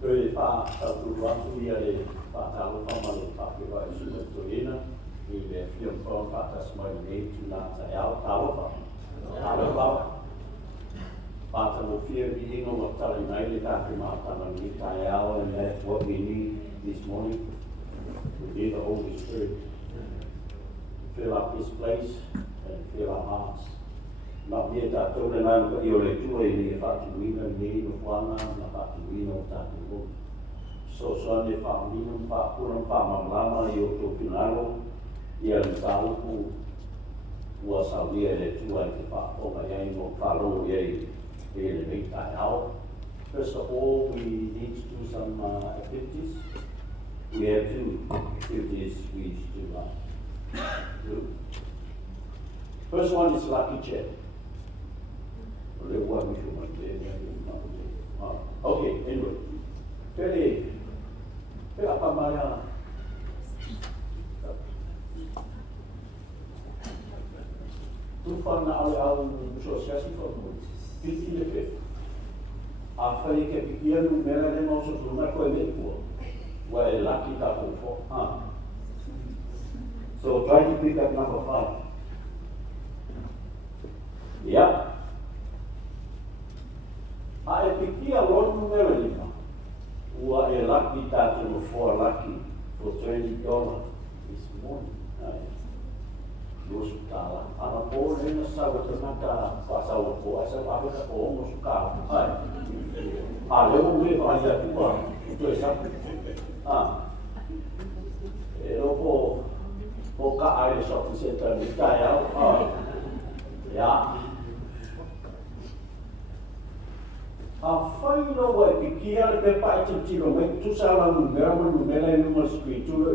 Poi fa tauturuatu ia le whātalo whama le whakewa I suna toina I le whiawha whātasmai nei tūnā tai au tālofa. Tālofa. Whātalo whia vi ingo wa tala mai le tāke mātana ni tai au, and that's what we need this morning. We need the Holy Spirit to fill up this place and fill our hearts. Ma mia tātou le nānu ka I o le tua I le whātuina nei no whana na whātuina o tātou o. So soane whāmino, whāpuna, whāmamlama I o tō pinaro I a le tāupu ua saulia le tua I te whāponga iai no whārongo iai I le mei tai au. First of all, we need to do some activities. We have two activities we need to do. First one is lucky chair. Okay, anyway. Pera pamaya. Tufan na au sosiasi for piti le pe. A fai ke pikia no mera le no so tuna ko le ko. Wa e lucky ta ko. So try to pick up number 5. Yeah. A e pikia lor numero 5. Ua e lucky tātou no 4 lucky for $20 this morning. Dosu kala. Ana po lena sawa tanaka pasawa po asa pawe ka po mo suka. Ai. A leo me va ia tua. Tu e sa. Ero po ka ai so tu se ta ni ta ya. Ya. A whaino wai pikia le pepa I te tiro mai tu sala numera numero scrittura.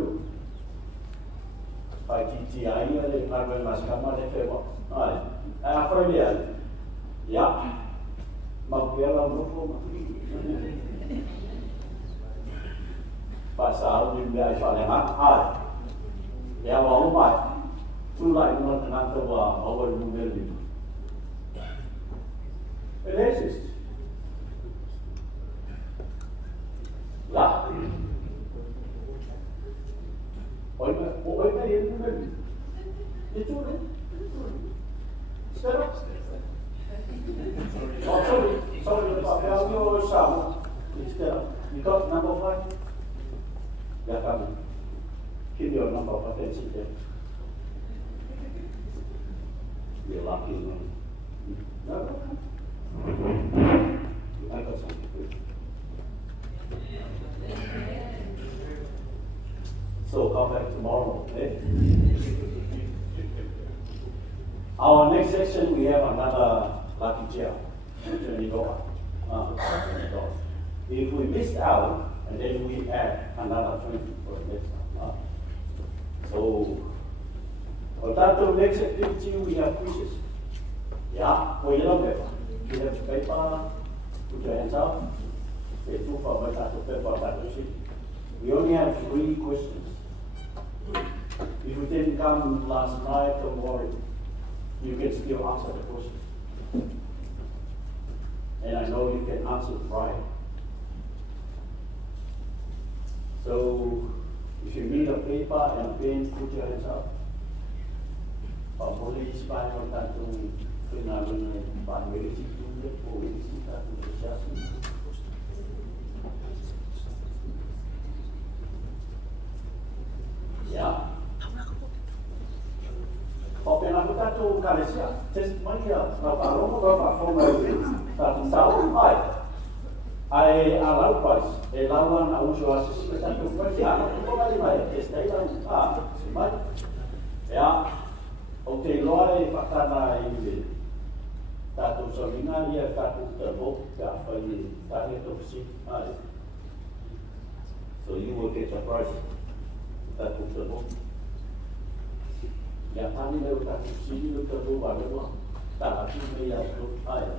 Pai titi ai le marwe maskama le fewa. Ai. A whaine ai. Ya. Ma piala mofo ma. Pasal ni me ai fale ha. Ai. Ya wa o mai. Tu lai no tanto wa over numero. It exists. La. Oima e numero. E tu ne? Spera. Oh, sorry, papel io samo. Spera. You got number 5? Yeah, come. Give your number for attention there. You're lucky, man. No. I got something for you. So come back tomorrow. Eh? Our next section, we have another lucky chair. $20. If we missed out, and then we add another 20 for the next one. So, for that next activity, we have quizzes. Yeah, for yellow paper. You have paper, put your hands up. We only have 3 questions. If you didn't come last night, don't worry. You can still answer the question. And I know you can answer it right. So, if you need a paper and a pen, put your hands up. Police by contact Yeah. Open up to Kalesia. Just my I allow price. Allow one also assist yeah. Okay, Loi Patana in Tatu Solina, here Tatu Turbo, Target of Sea. So you will get a price. Tatu Turbo. Yatani will Tatu Sea, look at the whatever. Tatu may have looked higher.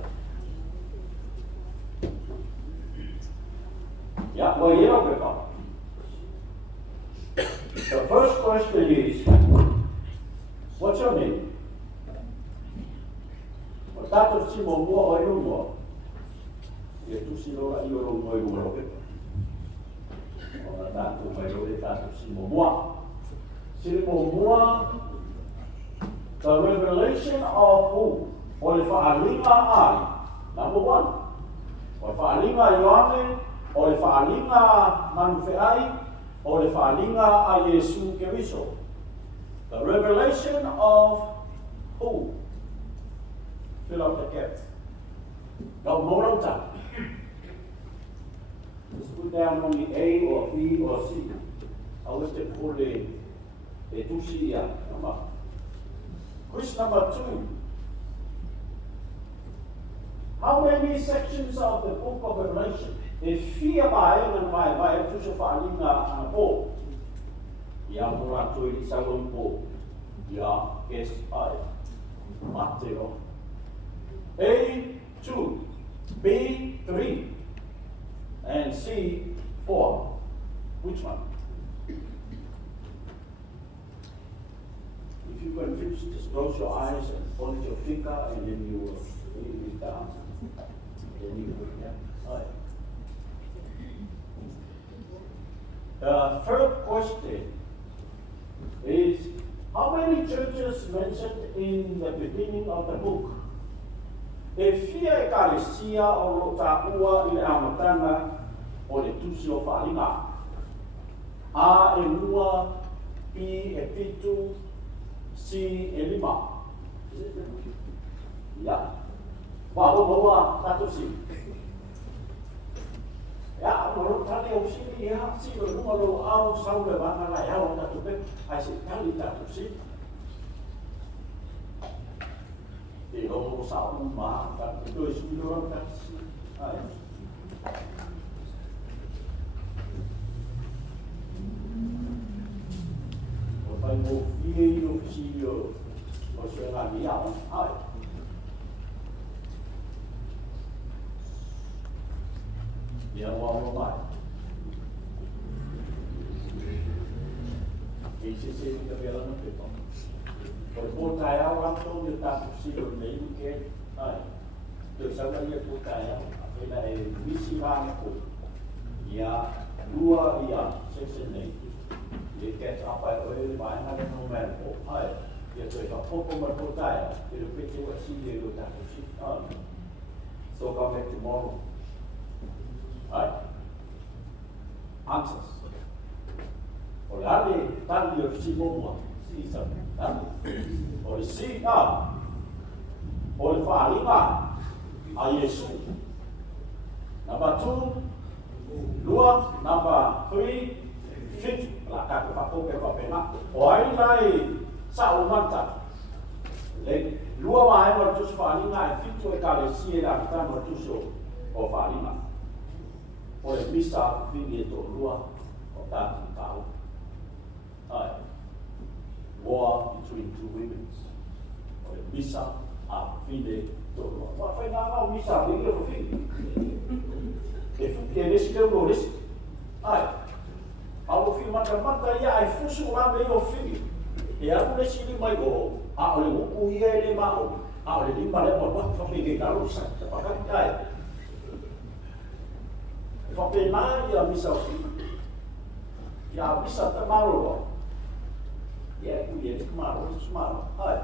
Yeah, well, you know, the first question is, what's your name? Tato si mo mo o yo mo. Ye tu si lo io lo mo yo mo. O na tātou mai rore tātou si momoa. Si momoa, the revelation of who? O le whaalinga ai. Number one. O le whaalinga Ioane, o le whaalinga Manufeai, o le whaalinga a Yesu Keriso. The revelation of who? Fill up the gap. No more time. Just put down on the A or B or C. I was to put a tusi ya. Question number 2. How many sections of the book of Revelation? If fear by and by to so far in a book. Ya mura to it seven book. Ya guess I. Mateo. A 2, B 3, and C 4. Which one? If you're confused, just close your eyes and point your finger, and then you will read it down. Then you will, yeah. All right. The third question is, how many churches mentioned in the beginning of the book? E fia e kalesia o lo tāua i le amatanga o le tusi o whalinga. A e mua, B e pitu, C e lima. Ia. Wahoa tatu si. Ia, moro tali o si ia, si lo numero au saule vanga la ia o tatu pe, ai si tali tatu si. E o sa uma ka to is milora ka ai o pai mo fie o fio o se la mia ai ia wa mai e se ka vela no pe o tai au ranto de tato silo nei che ai do sala ia po tai au ela e misi vane ko ia lua ia se nei e che apa o ele vai na no mer po ai ia to e poco ma po tai e lo pete o si le lo tato si so come back tomorrow ai answers o lale tanti o si mo si sa o le si o le whaalinga a Yesu. Number 2, lua. Number 3, fit. La kaka whakope whapena. O ai lai sa o manta. Le lua mai wa tusu whaalinga e fitu e ka le si e la kitana wa tusu o whaalinga. O le misa vingi e to lua o tāti tau. Ai. War between two women. O le misa a fine tolo. Wa fai na misa vingi o fine. E fuki e resi leo no resi. Ai. Au fi mata ia e fusu la me o fine. E au resi li mai o a o le uku ia e le mao. A o le lima le mo wa fa ke galo sa. Pakati ai. E fa pe mai ia misa o fine. Ia misa ta malo. Yeah, we get tomorrow, Ai.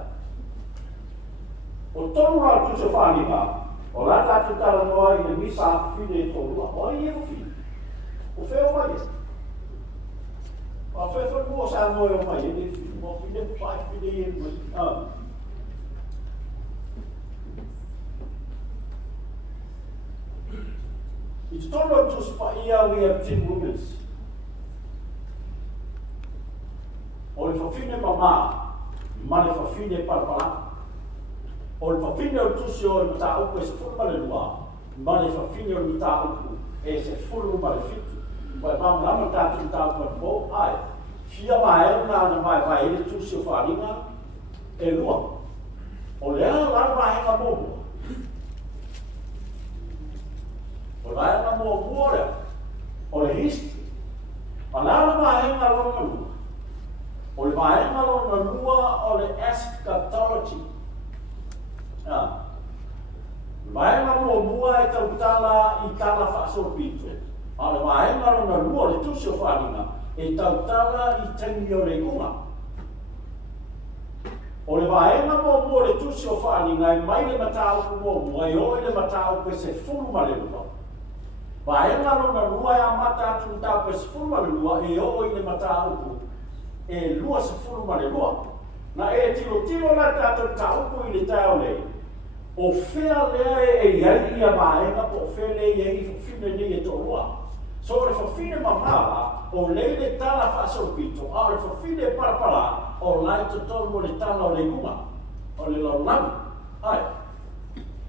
O tonu ra tu se whaninga, o la tatu tala noa i le misa whine tonu, o i e fi. O wheo mai e. O wheo mua sa noa o mai e ne fi, o whine pai whine e mai. It's tonu tu spa ia we have 10 women. O le whawhine mama, ma le whawhine parapara. O le whawhine o tusi o le mataupu e se fulu ma le lua, ma le whawhine o le mataupu e se fulu ma le fitu. O e mama lama tātu mataupu ma le po, ai. Fia mai na mai ele tusi o wharinga e lua. O le ala lana mahenga momo. O le ala momo rea. O le history. A lana mahenga lona lua. O le maenga lona lua o le eschatology. Maenga lua mua e tautala i tala whaasorpito. Ale waenga lona lua le tusi o whalinga, e tautala I tangi o le unga. O le waenga mo mua le tusi o whalinga, e mai le mataupu mo mua, e oi le mataupu e se fulu ma le lua. Waenga lona lua e amata atu mataupu e se fulu ma le lua, e oi le mataupu e lua se fulu ma le lua. Na e tilo la tato taupu I le tau lei. O fea lea e iai ia maenga po fea lea iai fafine nei e tō lua. So le fafine mamala o lei le tala whaasopito, a le fafine parapara o lai to tolu mo le tala o le unga, o le laulangu. Ai.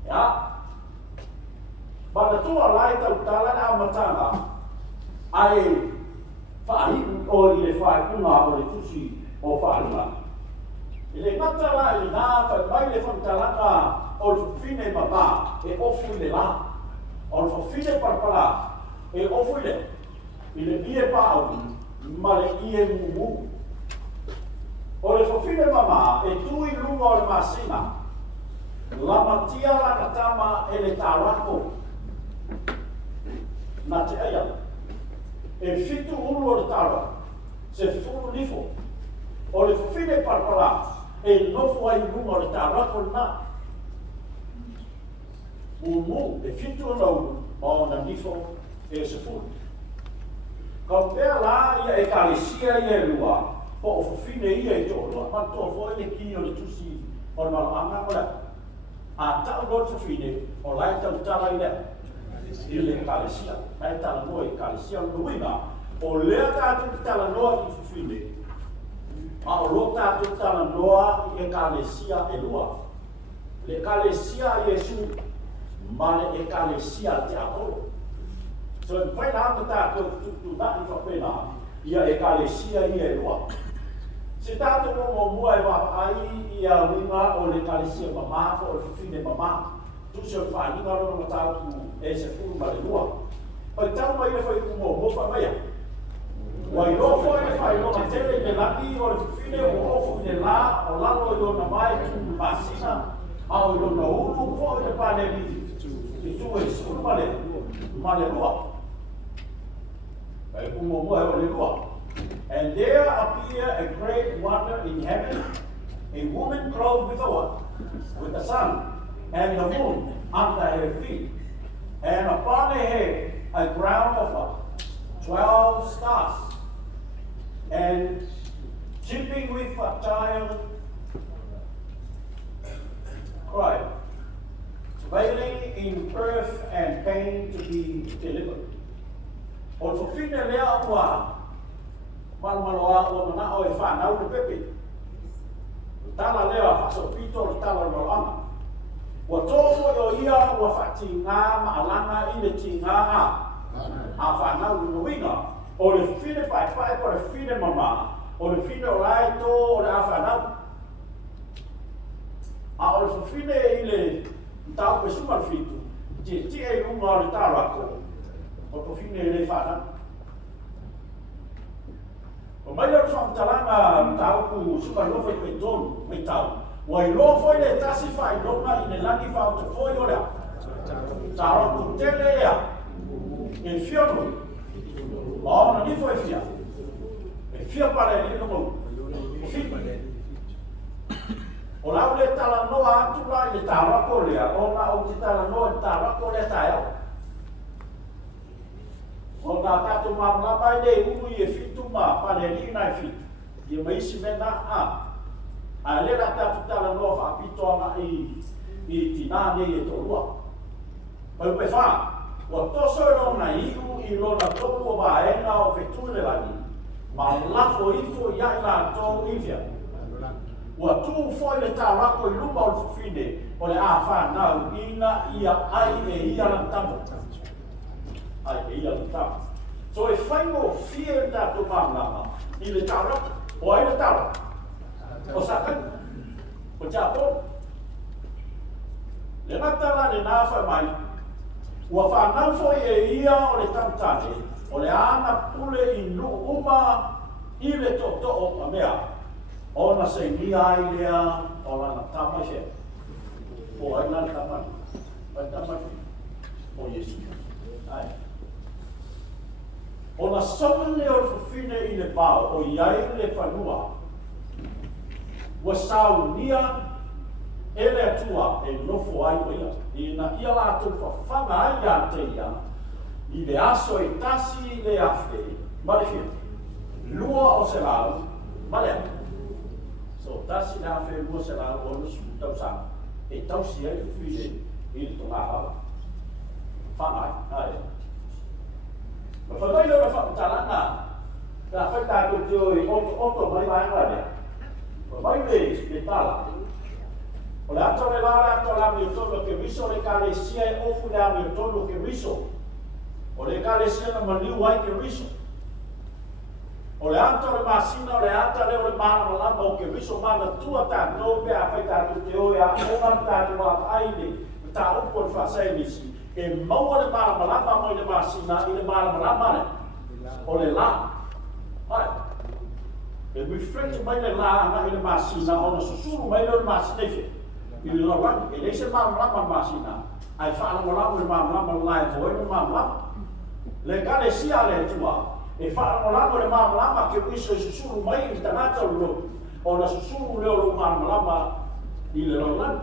Ya. Mana tua lai tau tala na amatanga, ai whaahiku o I le whaekunga o le tusi o whaalima. I le matala I nā whai le whamtalanga o le fafine mama e ofu le la. O le fafine parapara e ofu le. I le ie pāu ma le ie mumu. O le fafine mama e tui lunga o le masina. Lama tia la katama e le tarako. Na te aia. E fitu ulu o le tarako. Se fulu nifo. O le fafine parapara e nofo ai lunga o le tarako na. Mumu e fitu o lau o na nifo e se fulu. Kau pea la ia e kalesia ia e lua, po o fafine ia I tō lua, man tō fo I le ki o le tusi o le malaanga o lea. A tau lor fafine o lai tau tala I lea, I le kalesia, lai tala noa I kalesia o luinga, o lea tātou tala noa I fafine, a o lo tātou tala noa I e kalesia e lua. Le kalesia Iesu, ma le e kalesia te apolo. So e pai nā tātou tutu nā I whapena, ia e kalesia ia e loa. Se tātou mo mua e wapai ia winga o le kalesia mama, o le whiwhine mama, tusi o whainga rona mataupu e se furu ma le lua. Pai tau mai le whai kumo mopa maia. Wai rofo e whai rona tele I le laki o le whiwhine o ofu ne la, o lalo I rona mai tu masina, a o rona ulu fo I le paneli, I tu e suru ma le lua. And there appeared a great wonder in heaven, a woman clothed with a what? With the sun and the moon under her feet, and upon her head a crown of what? 12 stars. And chipping with a child cried, travailing in birth and pain to be delivered. O le whawhine lea ua malmaloa o mana o e whanau le pepe. Tala lea whasopito le tala malanga. Ua tōfo o ia ua whati ngā maalanga I le ti ngā a whanau le nuinga. O le whine pai po le whine mama. O le whine o lai tō o le a whanau. A o le whawhine I le tau pe suma whitu. Ti e runga o le tarako. O to fine le whana. O mai lau whamtalanga taupu super lofo I koe tonu, koe tau. Wai lofo I le tasi whai longa I le lani whao te foi o lea. Taro tu tele ea. E whionu. O na nifo e whia. E whia pare ni no mou. O whia. O lau le tala noa atu la I le tarako lea. O na o te tala noa I tarako lea tae au. O nā tātou mamlama I le ulu I e fitu ma paneli nai fitu. I e maisi mena a. A le rā tātou tala noa whaapito ana I tina nei e tō lua. Pai upe wha, ua toso e lona iu I lona toku o waenga o whetule lani. Ma lafo ifo iai la tō ifia. Ua tū foi le tārako I luma o le fufine o le a whanau ina ia ai e ia na tamo. Ai e ia le tamo. So e whaingo fia tātou mamlama I le tārako, o ai le tārako. O sakan, o tāpō. Le matala le nāwha mai, ua whanau foi e ia o le tamtane, o le ana pule I nu uma I le toto o mea. O na se ni ai lea o la na tama she. O ai na tama. Ai tama. O Yesu. Ai. songa le o fufine I le pao, o iai le whanua. Wa saunia ele atua e nofo ai o ia. I na ia la atu whawhanga ai a te ia. I le aso e tasi le afe. Mare fia. Lua o se lau. Mare. So tasi le afe lua se lau o nusu tau sang. E tau si ai fufine I le tonga hawa. Whangai. Ai. Ma whangai lora whakatalanga. Ka whaitako te oi oto mai mai ngare. Mai le tala. O le ato le lara ato la mi tolo ke riso le kale sia e ofu le mi tolo ke riso. O le kale sia na maniu ai ke riso. O le ato le masina o le ata le o le mana malama o ke riso mana tua ta no pe a faita tu te o ya o man ta tu wa ai le ta o por fa sai nisi. E mau le mana malama mo le masina I le mana malama le. O le la. Ai. E reflect mai le la na I le masina o na susuru mai le masina fe. I le la e le se mana masina. Ai fa na la le mana la e le mana. Le kale sia le tua. E fa na le mana ke iso susuru mai I tanata lo. O na susuru le o mana I le la.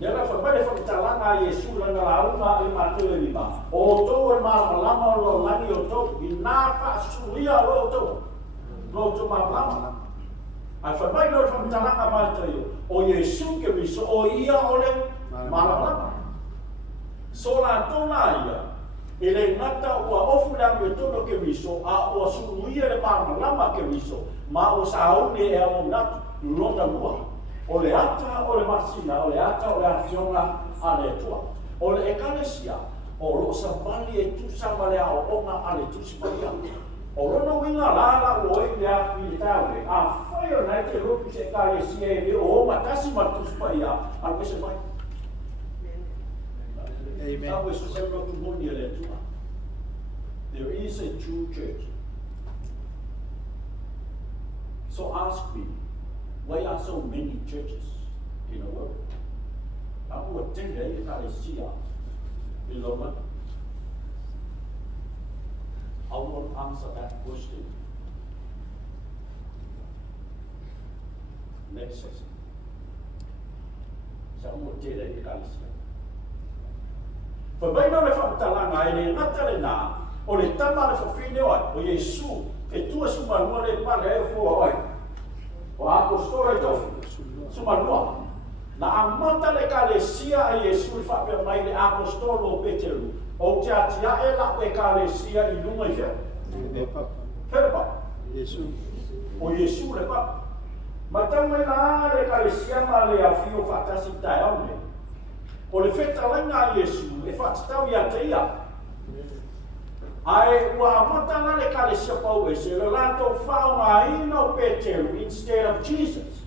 Ya la fa mai fa talanga Yesu la la uma I matu le lima. O to e mana lo lani o to I na fa suria lo to. Lo to mana. Ai fa mai lo fa talanga mai to o Yesu ke biso o ia ole mana. So la tona ia. Ele ngata ua ofu la me tono ke biso a o suria le mana ke biso. Ma o sauni e o nat lona lua. O le ata o le masina, o le ata o le afionga a le tua. O le ekalesia, o lo sabali e tu sabale a o onga a le tu sipalia. O lono winga lala o e le a militaure, a whaio nei te rupu se ekalesia e le o matasi ma tu sipalia, a wese mai. Amen. Tawe su se rotu moni le tua. There is a true church. So ask me, why are so many churches in the world? Aku attend the Ecclesia in London. I will answer that question next session. So I will attend the Ecclesia. For by no whakatalanga e le ngata le nā, o le tama le whawhine oi, o Yesu, e tua sumanua le pare e fua oi. O apostolo e tofu, sumanua. Na amata le kalesia a Yesu I whapea mai le apostolo o Peteru. O te atia e la e kalesia I lunga I whea. Wherepa? Yesu. O Yesu le pa. Ma tau e na le kalesia ma le awhio whatasi tae aune. O le whetalanga a Yesu e whatatau I a te ia. Ai ua amata na le kalesia pau e se le lato whaunga ina o Peteru instead of Jesus.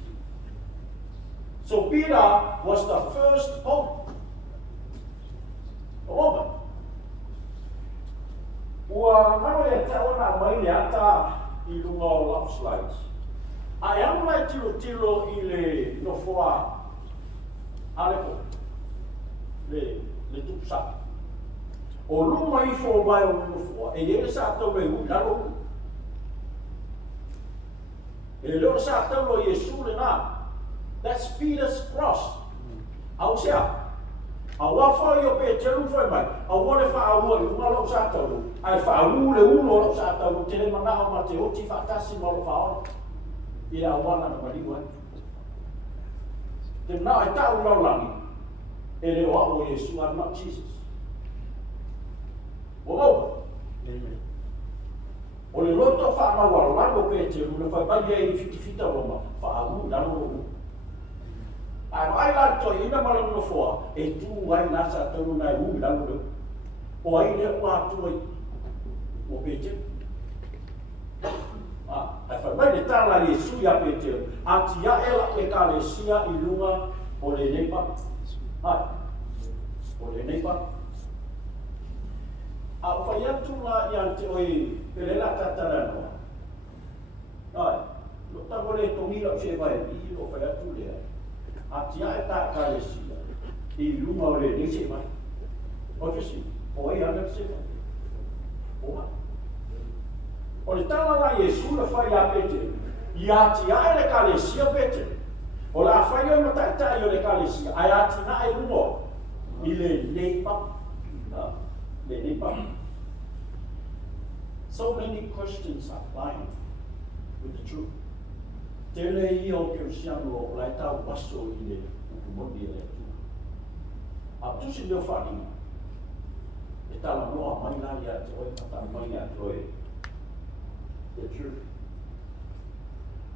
So Peter was the first pope. Roman. Ua ngaro e te ona mai le ata I lunga o love slides. Ai amai tilo I le nofoa Alepo. Le tupsa. O luma I fo mai o nofoa. E ele sa tau me hui lalo. E leo sa tau lo Yesu le na. That's Peter's cross. Au sea, a wafa I o Peteru foi mai. A wale wha aua I unga lau sa tau. Ai wha aulu le uno lau sa tau. Tele mana o ma te oti whaatasi ma lo whaona. I a wana na mariwa. Te nao e tau lau langi. E leo a o Yesu, I'm not Jesus. O Amen. o le loto wha ana wala lango Peteru. Le wha mai e I fita roma. Wha aulu lalo roma. Ai la to ina mala no foa e tu ai na sa to na u la no o ai le wa tu ai o pete ai fa mai ta la Yesu ya pete anti ya ela e kalesia I lunga o le nepa ai o le nepa a fa ya tu la ya te oi pele la tatara no ai lo ta vole to mi lo se vai I o fa ya tu le Atia e tā kalesia I lunga o le nese mai. O te si, o e ana se mai. O mai. O le tala la Iesu le whai a pete. Ia ti ae le kalesia pete. O la whai o mataitai o le kalesia. Ai ati na e luo. I le neipa. Le neipa. So many questions are lying with the truth. Tele I o ke usiano o lai tau waso I le ukumoni le tu. A tusi leo whanina. E tala noa mai nā ia te oi kata mai ia te oi. The truth.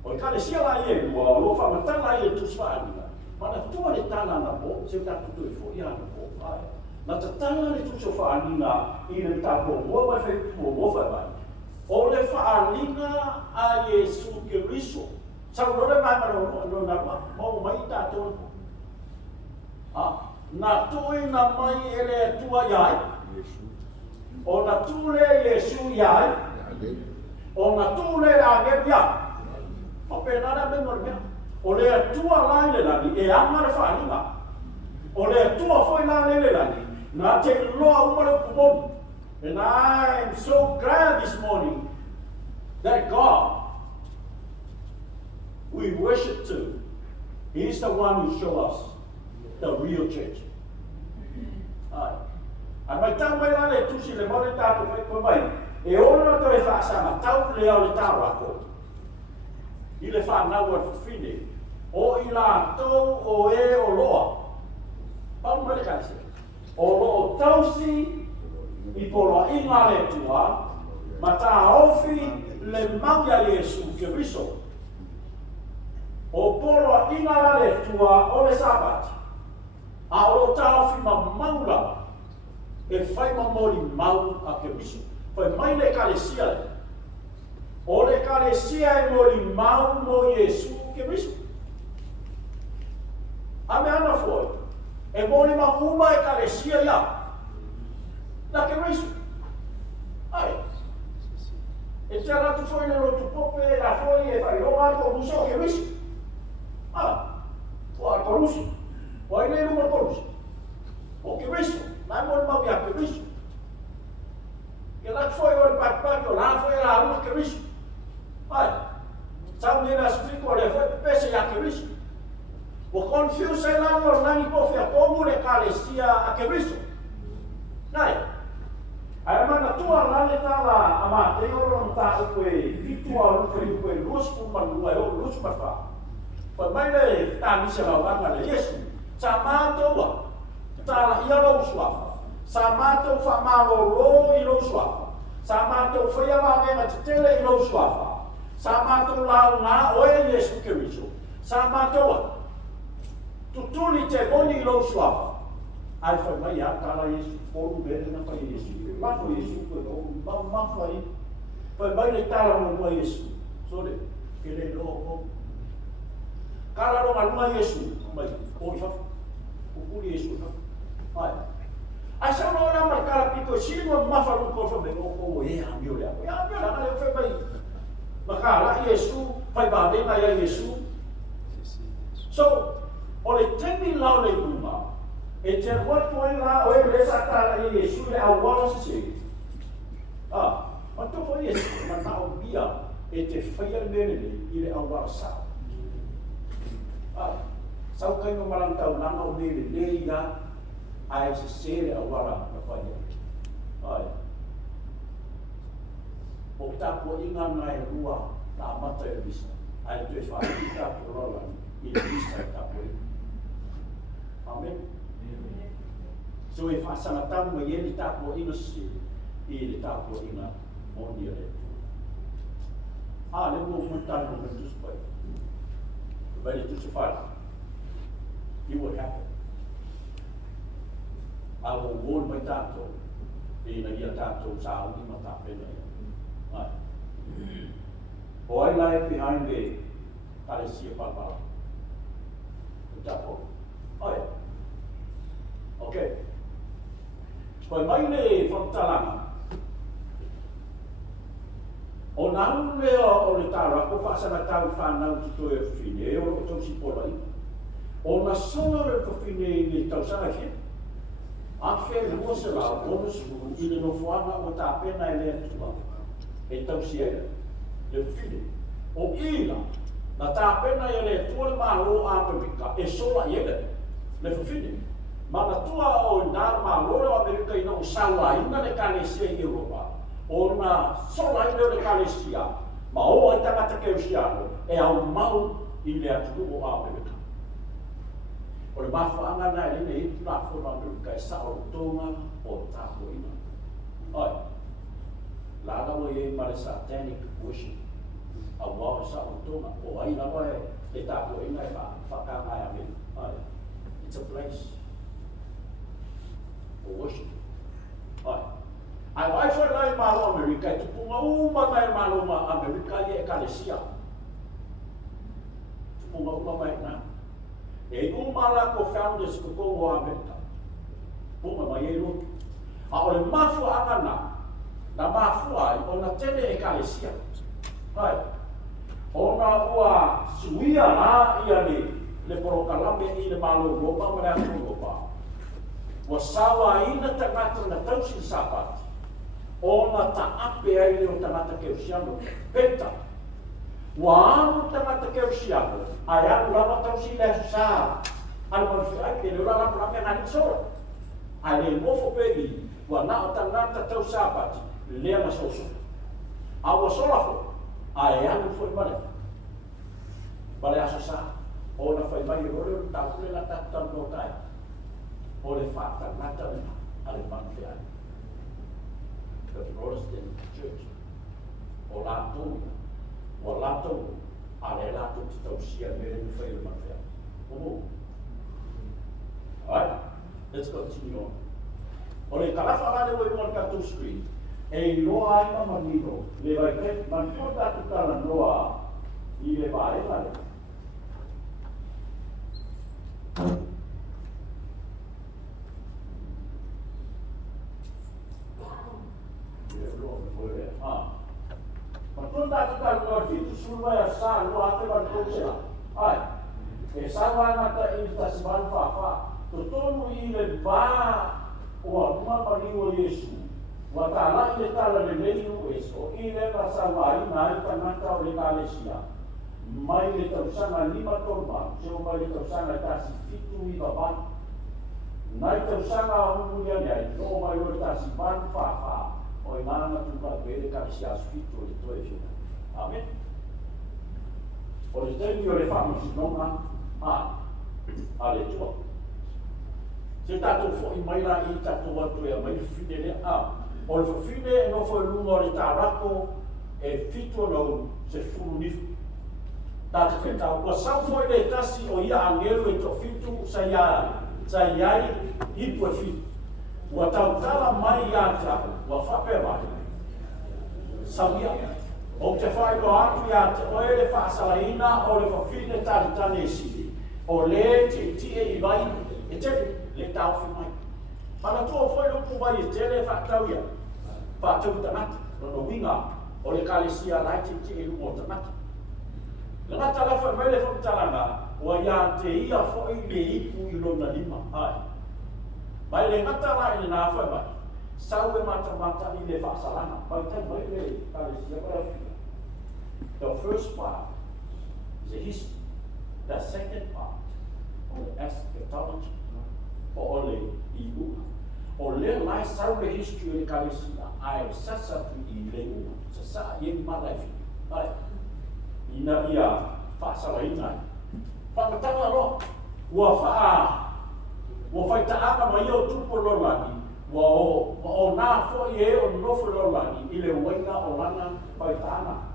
O kare sia la ia lua o lo whamatala ia tusi whanina. Mana tua le tala na po, se tatu tu e fo ia na po. Na ta tala le tusi o whanina I le tapo mua mai whai pua mua whai mai. O le whanina a Iesu Keriso. Sau lore mai mara no na mo mai tato. Na tui na mai ele tua iai. O na tule Iesu iai. O na tule a gebia. O pe nada me mormea. O le tua lai le lani e anga le whanina. O le tua foi la le lani. Na te loa umare kumoni. And I'm so glad this morning that God we worship to, He's the one who shows us the real church. Mai tau mai la le tusi le mole tātou whai koe mai. E ona to e whaasama tau le au le tāu ako. I le whanau ar whiwhine. O I la tau o e o loa. Pau mai le kaise. O loo tausi I polo inga le tua. Ma tā ofi le mauia Iesu Keriso. O polo inga la le tua o le Sapati. A o lo tā ofi ma maula. E whai mamori mau a Keriso. Whai mai le kalesia le. O le kalesia e mori mau mo Iesu Keriso. A me ana foi. E mori ma uma e kalesia ia. Na Keriso. Ai. E te aratu foi le rotu pope la foi e whai ronga ko muso o Keriso. O a korusi. O ai nei ruma korusi. O Keriso. Nai mori mau ia Keriso. E la foi o patpaki o la foi la ruma Keriso. Ai. Sau nena sfiko le foi pese ia Keriso. O confuse ai la o nani kofi a komu le kalesia a Keriso. Nai. Ai mana tua la le tala ama te oro ta koe vitua koe lus kumanua o lus mafa. Pa mai le ta misa la wanga le Yesu. Samato wa. Ta ia lo suafa. Samato fa malo lo I lo suafa. Samato fa ia wa me te tele I lo suafa. Samato la na o e Yesu Keriso. Samato wa. Tutuli te boni I lo suafa. Ai fa mai a tala Yesu polu bere na fa Yesu. Ma fa Yesu ko ma fa I. Pa mai le tala mo Yesu. Sole ke le lo kala ro malunga Yesu mai o fa o Yesu fa ai ai sa no na marcar piko sino ma fa lu ko fa me o e a mio le a mio la le fa mai makala Yesu pai ba de mai Yesu so o le temi la le uma e te what point la o e le sa ta Yesu le a wala se ma to fo Yesu ma ta o bia e te faia mele I le a wala sa sau kai no malang tau nanga o nele leiga ai se sere a wara na whaia. Ai. O tapo inga ngai rua na mata e visa. Ai tu e whaia I tapo rola I visa e tapo inga. Amen. So e whaasanga tamu e ele tapo inga si I le tapo inga moni e le. Le mo mutano me tus pai. Vai tu se fala. You would happen. I will warn my tato. E na ia tato sa uni matape na ia. O ai lai behind the kalesia papa. Tapo. Ai. Okay. Poi mai le fontalanga. O nau le o le tara ko fa sa tau fa nau to e fine o to si por ai. O na sona le fine ni tau sa fe. A fe no se la o no su I le no fuana o ta pena ele tua. e tausia le fili o ila na tāpena ia le tua malo a Amerika e sola ia le fili mana tua o nā malo o Amerika ina o sawa ina le kalesia i Europa o na sola ina le kalesia ma o ai tangata keusiano e au mau i le atu o Amerika o le mafuanga na ele i tula fo Amerika e sa o tonga o tāpo ina ai lada o e mare satanic worship a wao sa o tonga o ai na wa e tāpo ina e whakanga e amin ai it's a place for worship ai ai vai foi lá em malo Amerika tu punga uma mai malo Amerika e kalesia tu punga uma mai na e uma lá ko founders ko ko Amerika punga mai e lo a o le mafu ana na mafu ai ona tele e kalesia ai ona ua suia na ia le porokalame i le malo ropa ma le ropa wa sawa ina tangata na tausi Sapati ona ta ape ai le o tangata ke usiano penta wa anu tangata ke usiano ai anu lama tausi le sa al manfi ai ke le lama lama ngani sora ai le mofo pegi wa na tangata tau Sapati le ma soso awa solafo ai anu foi Bale asasa ona fai mai role ta kule la ta no tai o le fata mata ale manfia the Protestant church o la to ale la to sia mere ni fai le manfia alright let's continue on o le kalafa la le mo ka to screen e loa ai ma manino le vai ke man porta tutta la loa i le vai la Matunda kita luar itu semua ya sah luar te berdosa. Ai, sama mata investasi banfa, tutonu ile ba wa kuma pariwo Yesu. Wa ta'ala ile ta'ala le menu eso ile rasa wai nai kanata ole kalesia. Mai le tausanga lima torba, se mai le tausanga tasi fitu i baba. Nai tausanga humulia nei, no mai le tasi banfa. O imana tu ka vele ka sia fitu le toe fina. Amen. O le temi o le famo si nonga ale tua. Se tato fo i mai la i tato watu e mai fine le o le fine no fo lungo le tarako e fitu no se fulu nifu. Tato feta o sa fo le tasi o ia angelo e to fitu sa ia hipo fitu. Wa tautala mai ata wa whapera sauia o te whai no atu ia te oe le whaasalaina o le whawhine taritane sili o le te tie i vai e te le tauwhi mai mana tua whai lupu vai e te le whaatau ia whaatau tanata no winga o le kalesia lai te tie lumo tanata le ngata la whai mai le whautalanga wa ia te ia whai le ipu i lona lima ai mai le ngata la i le nā whai mai sau e mata i le whaasalanga mai tai mai le kalesia mai the first part is a history. The second part is eschatology. O le iu. O le lai sau le history le kalesia ai sasa tu i le u. Sasa i malai fi. Ai. Ina ia whaasalaina. Whakatanga lo. Ua whai taanga mai o tupo lolani. Ua o nā fo i e o nofo lolani i le waina o lana whai taanga.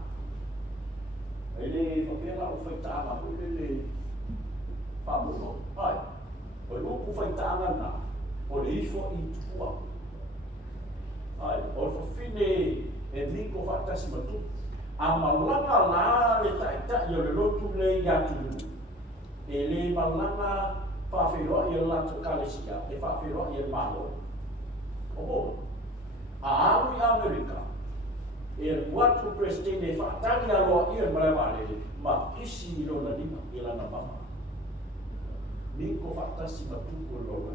Ele whakera o whai taanga o le whamuno. Ai, o lupu whai taanga nā, o le ifo i tukua. Ai, o whawhine e niko whaatasi matu. A malanga la le taita i o le lotu le i atu. E le malanga whawhiroa i o latu kalesia, e whawhiroa i o malo. O, a alu i Amerika. E watu presidente whaatani aloa ia marewale ma isi i lona lima i lana mama. Niko whaatasi matuko lona.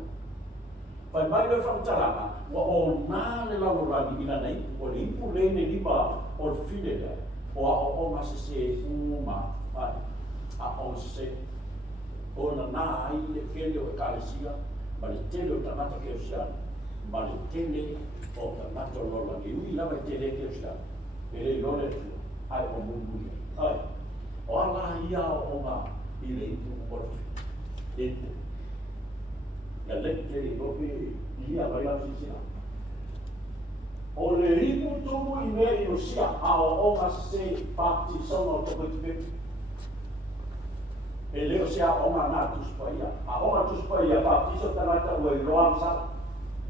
Fai mai le whakataranga, wa o nā le laurani ina nei, o le ipu le ne lima o le whine lea, o a o masi se uma, ai, a o se, o na nā ai le kele o e kālesia, ma le tele o tanata ke usiana, ma le tele o tanata o lola, ni ui lava i tele ke usiana, e le lore tu, ai o mungu ai, o ala ia o ngā i le ipu o le whine, ya leke i lope ia vai la sisia. O le rimu tumu i me i o sia a o onga se pati sona o toko i pepe. E leo sia onga ngā tuspaia. A onga tuspaia pati so tarata ua i roa msara.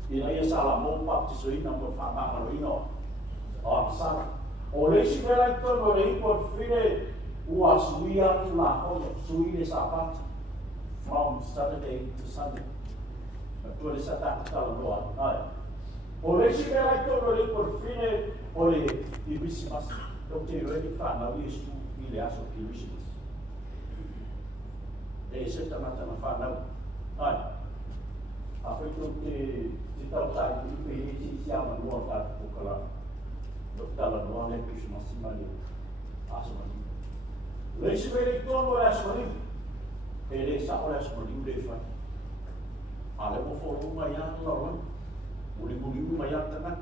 Ina ia sala mo pati so ina mo whamangaro ina o msara. O le si mera i tono le ipo whine ua suia tu la hono, suile Sapati. From Saturday to Sunday. Tua le sataka tala noa, ai. O le si mea lai tono le por fine o le i Christmas, tau te redi whanau Iesu i le aso ki Christmas. E se tamata na whanau, ai. A whai tau te tau tai i pe he si siama noa tātu pokala. Tala noa le Christmas i mani aso mani. Le si mea lai tono le aso mani, e le sa o le aso mani le whai. Ale mo fo mai ya lo uli mai ya tana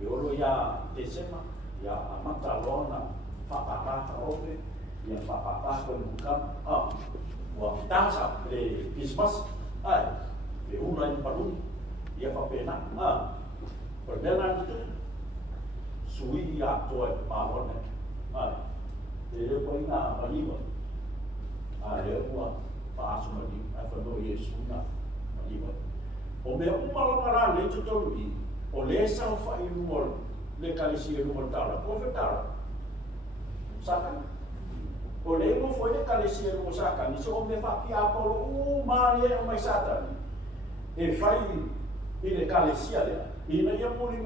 e olo ya Desema ya amata lona papata ope ya papata ko bukan wa tasa le Christmas ai e una in palu ya fa pena perdana itu sui ya to palone ai e le ko ina paliwa le ko pa asumani ai fa no Yesu na o mea umalangara le tutolu i, o le sao whai umol, le kalisi e umol tara, o whetara. Sakan. O le mo foi le kalisi e umol sakan, so o me whaki apolo, maare o mai satani. E whai i le kalisi a lea, i na ia muli,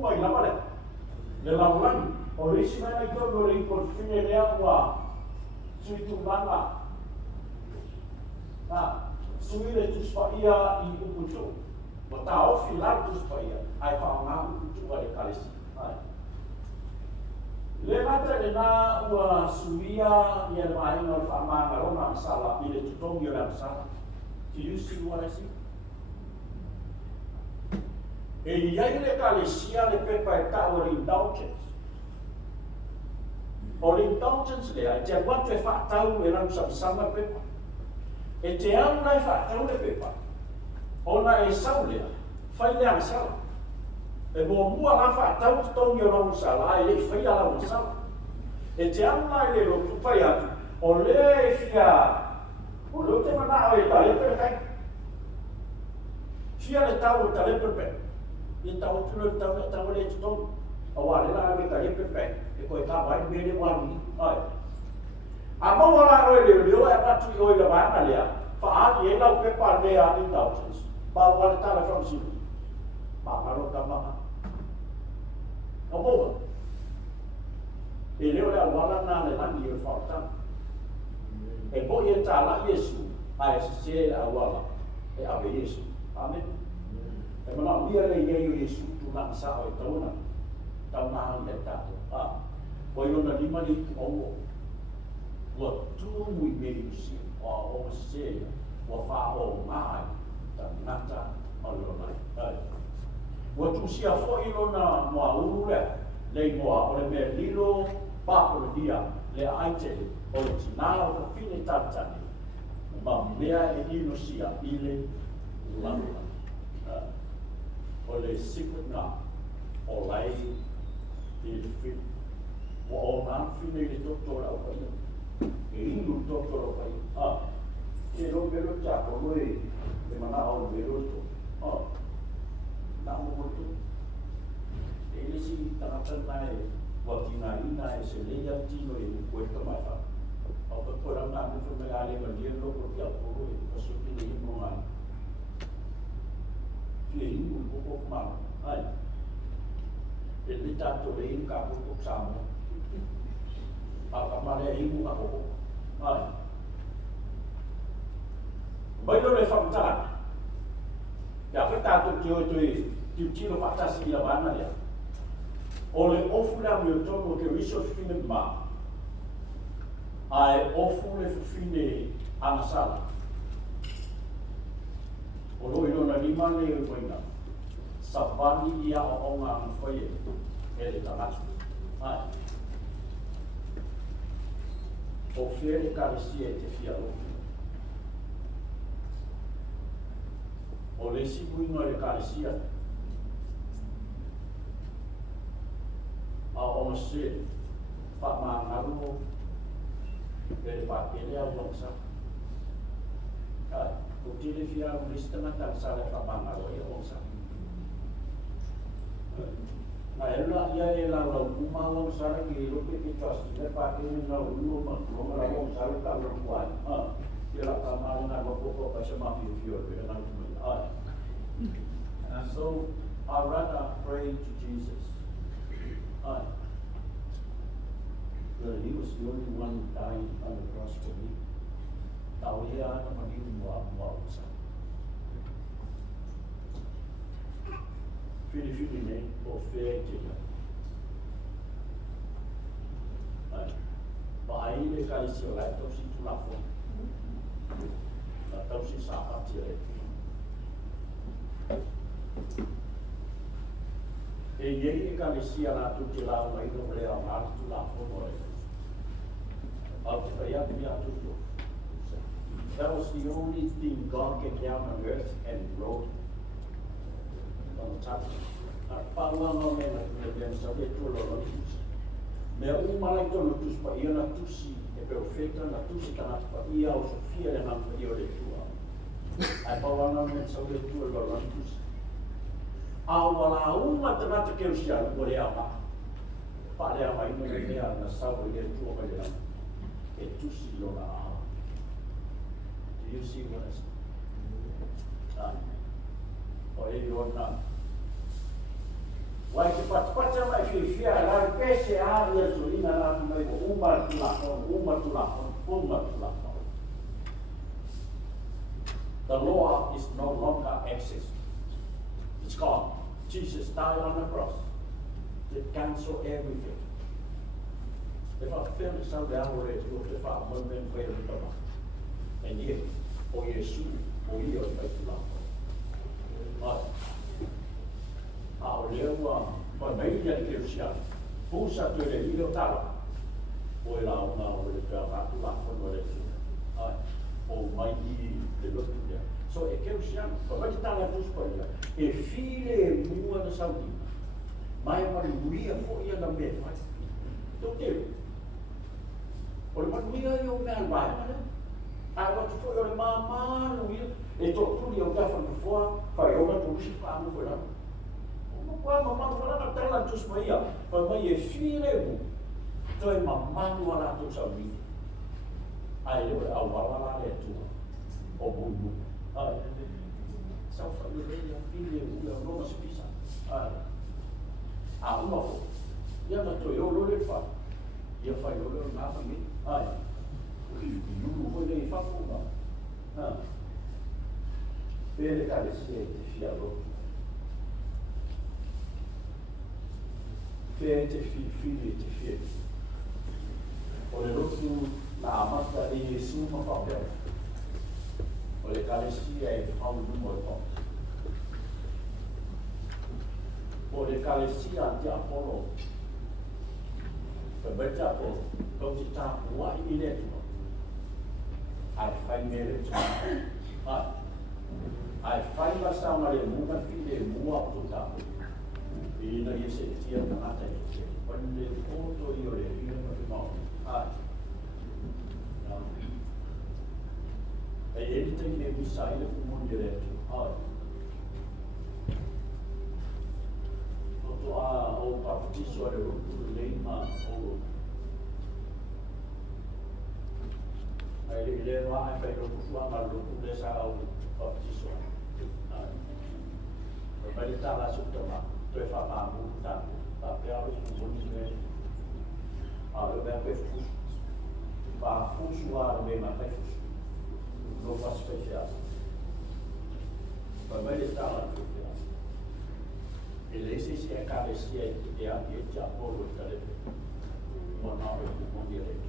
mai lama lea. Le laulani, o le isi mai ai tono le ipol whine lea ua suitu manga. Suile tuspaia i uputu. Mo ta ofi la tuspaia. Ai fa nga uputu ale kalisi. Le mata le na ua suia i le mai no fa manga rona sala i le tutongi o sala. Do you see what I see? E iai le kalisia le pepa e tau o indulgence. O indulgence le te watu e whaatau e rau sama pepa. E te anu nai whaatau le pepa, ona e saulea, whai leang sala. E mo mua la whaatau te tongi o rau sala, e le whai ala o sala. E te anu nai le rotu whai atu, o le e fia, o leo te mana o e tale perkai. Fia le tau o tale perkai. E tau tunu le tau le te tongi. A wale la ave tale perkai, e koe ka wai mele wani, ai. A maua la oe leo e patu i oe la vana lea, whaari e lau pepa lea ni indulgence, pa wale tala from silu. Ma maro ka maha. A maua. E leo lea wala nā le lani e whaotana. E mo i e tāla Iesu, a e se a wala, e awe Iesu. Amen. E mana uia le iei o Iesu tu nā sa o e tauna, tau nā hali e tātou. Ko i ona lima ni tu au ua tumu i meri usia, o sea, ua whao mai, ta nata o lonai. Ua tusia fo i lona moa uru lea, lei moa o le mea lilo papura dia, le aite, o le tinao ka fine tatani, ma mea e ino sia ile langa. O le secret nga, o lai i le fine, o ngā fine i le doktora o kaina. E ingu tokoro pai. E lo velo tako loe, e mana o velo to. Na mo to. E le si tangata nai, watina ina e se leia tino e puerto mai fa. O pa pora na me fo me ale ma dia lo ko kia poro e paso ki le imo mai. Ki e ingu popo ma. Ai. E le tato le inga popo samo. Akamane ibu ako. Ai. Bailo le famtana. Ya fe whai tātou te oi toi tiu tino whatasi i la wana lea. O le ofu la mi o tono ke riso fine ma. Ai ofu le fine anasala. O lo ilo na lima le o koina. Sapati ia o ngā mwhaie e le tangata. Ai. O where karesia e te whia loku. O le sipuinga le karesia. A o se whamāngaruo e le pāpelea o longsa. Ai. O tele whia o listana tāngsa le whamāngaruo e longsa. Na ela ia e la uma long sara ki lope ki trust le pa ke na uno ma la long sara ka lo kwai ia la ka ma na ko ko pa se ma fi na and so I rather pray to Jesus. Well, he was the only one dying on the cross for me. Now here I am a new Fili ne o whea te mai. Ai. Ma ai le kai si o lai tausi tu la fo. Na tausi Sapati re. E iei e kai si ana tu te lau mai no lea ma tu la fo no re. Au te whaia tu ia tu tu. That was the only thing God came down on earth and wrote on the top. Pāwanga me na kune sa le tūlo na tusi. Mea umalai tono tusi pa ia na tusi e perfecta na tusi tanata pa ia o Sofia le nanga ia o le tua. Ai pāwanga me sa le tūlo na tusi. Awala uma tanata keu siana o le apa. Pa le apa ino le mea na sawa i le tua pa le nanga. E tusi lo na aha. Do you see what I say? O e o na. Wai te patapata mai whiwhia rai pese āria tu ina rātu mai ko uma tu la. The law is no longer access. It's gone. Jesus died on the cross to cancel everything. If I feel some down already, if I want them to come and yet, o Yesu, o ia o mai tu la. A o leo wa mai ia ke sia pusa tu le ilo tala o la una o le ka tu la ko le ai o mai le lo tu ya so e ke sia ko mai tala tu ko ia e file mua na saudi mai ma muia fo ia na me fai to te o le muia yo me al vai ai wa tu fo le mama luia e to tu ia o ka fa fo fa yo ma tu si pa mo fo Kwa mamãe falava tela dos maia, para mãe é filho, então é mamãe lá do seu filho. Aí eu a wala é tua, o bubu. Aí só falei filho, eu não se pisa. Aí uma foi, e a tua eu não lhe falo, e eu falei eu não nada me. Aí eu não vou nem falar não. Ele carecia de fiado. Te filho. O le rotu na amata e Yesu ma papel. O le kalesia e hau numo e pop. O le kalesia te apolo. Pe beca po, kau te tāpu wa i le tua. Ai whai mere tua. Ai whai masa ma le mua fide mua o tāpu. Ina ia se tia tanata e te wande oto i o le ria ma te mau. E anything may be silent from one direction. Toto a o baptizo a le rupu leima o ai le leva ai fai rupu sua ma rupu le sa o baptizo. Ai ta la sutama. Toi fa ma mu ta pe a su boni ne a le be pe fu pa fu su a le ma pe fu no fa special Mamãe estava aqui. Ele se acabecia de a gente apoio o telefone. Uma nova com direito.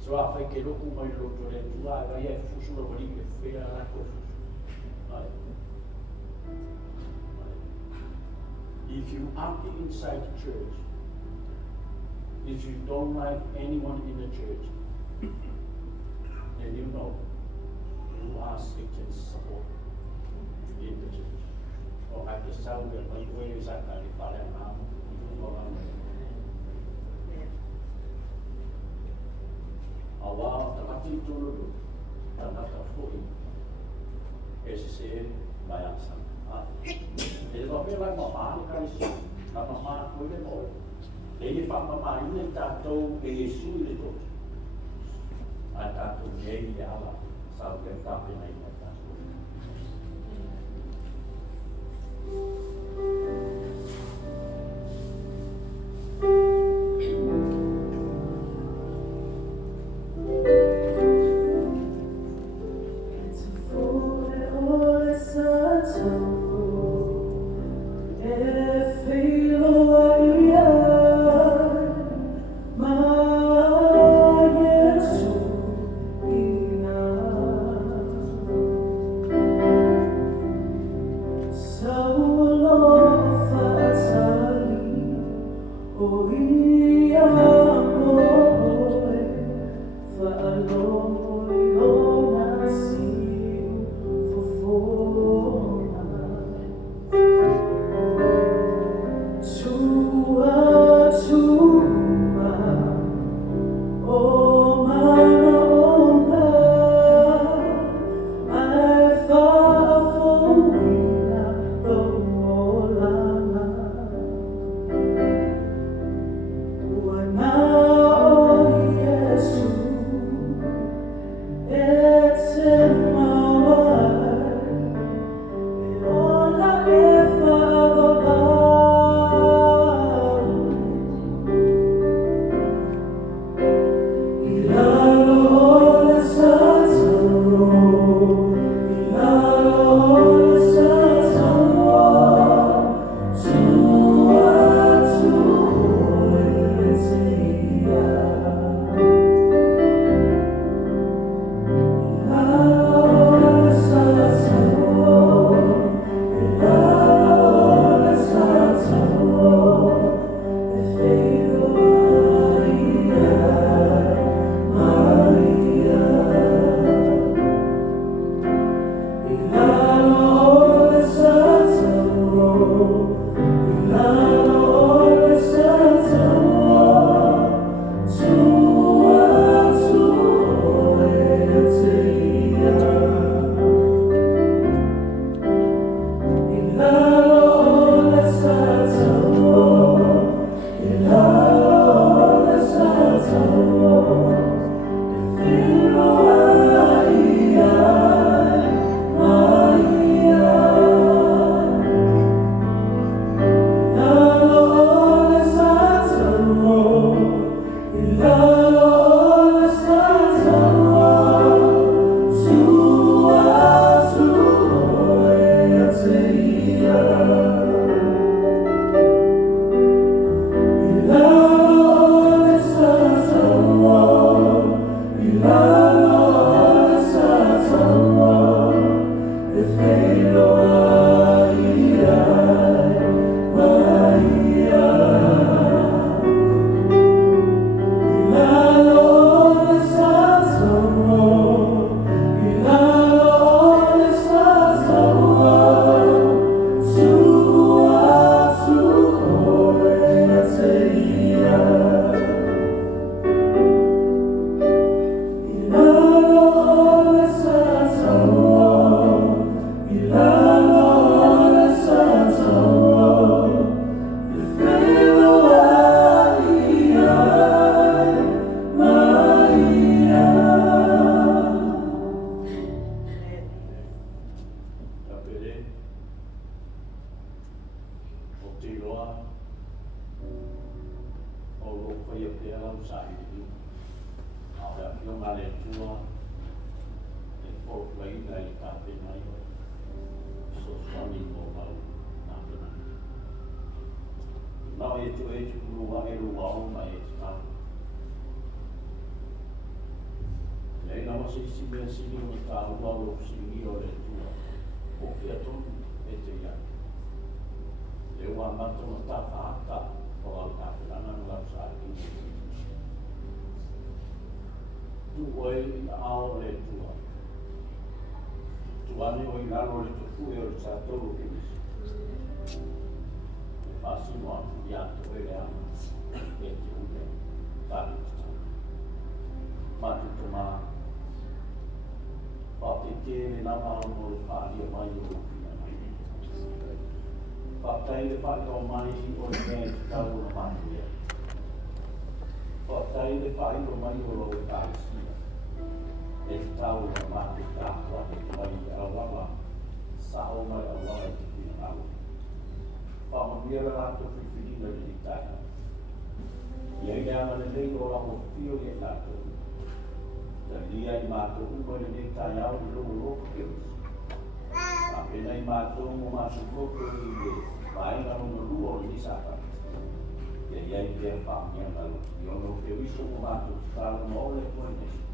Só a foi que não com mais outro direito lá, vai é fuso no bolinho, foi a coisa. If you aren't inside the church, if you don't like anyone in the church, then you know you are Satan's support in the church. Or I just tell you, like the way is that kind of father now. Allah Sapati dulu, tanpa terfui, SSDA bayar sang. Jadi kalau kita mama ni kan isu, mama boleh boleh. Jadi pak mama ini tak tahu isu itu, tak tahu dia Allah, sampai tak pernah ingat. po lai nai kape nai so swami mo mau na pena na e tu luwa mai e ta lei na masi si me si ni ta luwa lo si ni o le tu o fia tu e te ya le wa ma tu ta fa ta o al ka na na la sa ki tu oi ao le tua. Tu ane oi nalo le tu fui o le sa tolu ke misi. E fasi mo atu i atu e le ama. E te ule. Tari te tau. Matu te maa. Pate ke le nama mo le whaari o mai o le pina mai. Patai le whaari o mai o le mea te tau o le matu ea. Patai le whaari o mai o le tāisi. E tau o mate tātua e mai awawa, sao mai awawa e te pina au. Whamamira rātou whiwhirina le ni tāia. Iei leanga le lei o ramo whio e tātou. Ta lia i mātou umo le ni tāia au i logo loko keus. A pena i mātou mo mātou loko i le vaenga no lua o ni Sapati. Iei pia whamia malo. I ono whio iso mo mātou tāla mo le koe nesi.